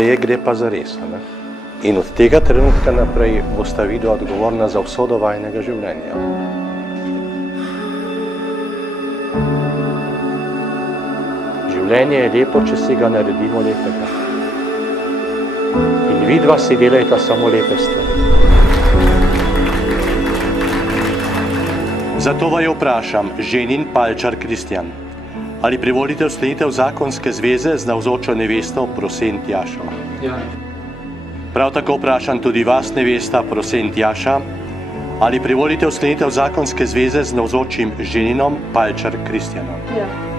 zdaj gre pa za res. Ne? In od tega trenutka naprej bosta vidva odgovorna za usodo vajnega življenja. Življenje je lepo, če si ga naredimo lepega. In vidva si delajta samo lepe stvari. Zato vaju vprašam, ženin Palčar Kristjan, ali privolite v sklenitev zakonske zveze z navzočo nevesto Prosen Tjašo? Ja. Prav tako vprašam tudi vas, nevesta Prosen Tjaša, ali privolite v sklenitev zakonske zveze z navzočim ženinom Palčar Kristjanom? Ja.